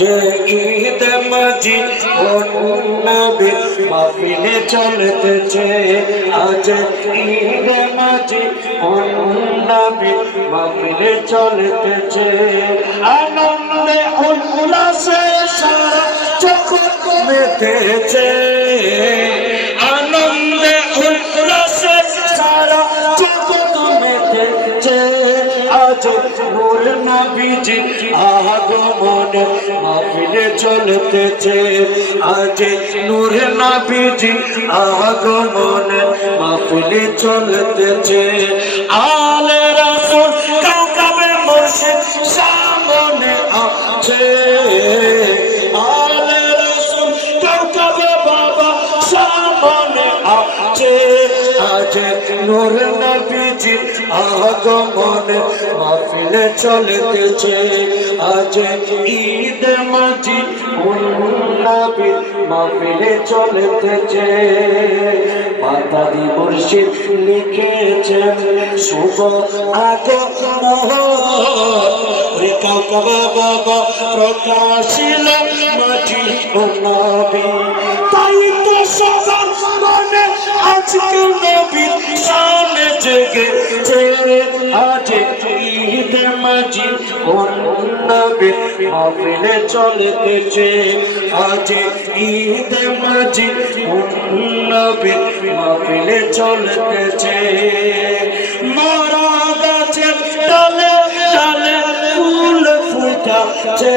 যে ঈদ মাঝি নবী মাহফিলে চলতেছে আজ ঈদ মাঝি নবী মাহফিলে চলতেছে আনন্দে উল্লাসে সারা জগৎ মেতেছে আনন্দে উল্লাসে সারা জগৎ মেতেছে আজ নূর নবীজি আগমন মাহফিলে চলতেছে আজ নূর নবীজি আগমন মাহফিলে চলতেছে আলে রাসূল কাউকাবে মুর্শিদ সামনে আছে আলে রাসূল কাউকাবে বাবা সামনে আছে আজ নূর নবীজি আগমন মাহফিলে চলতেছে আজ ঈদ মাঝি নবী মাহফিলে চলতেছে বাতারি মুর্শিদ লিখেছেন শুভ আগমন রে কাউকাবে বাবা প্রকাশিল মাঝি নবী তাই তো সবার মনে আজকে নবীর সামনে জেগেছে আজ ঈদ মাঝি নবী মাহফিলে চলতেছে আজ ঈদ মাঝি নবী মাহফিলে চলতেছে মারা গাছের ডালে ডালে ফুল ফুটাচ্ছে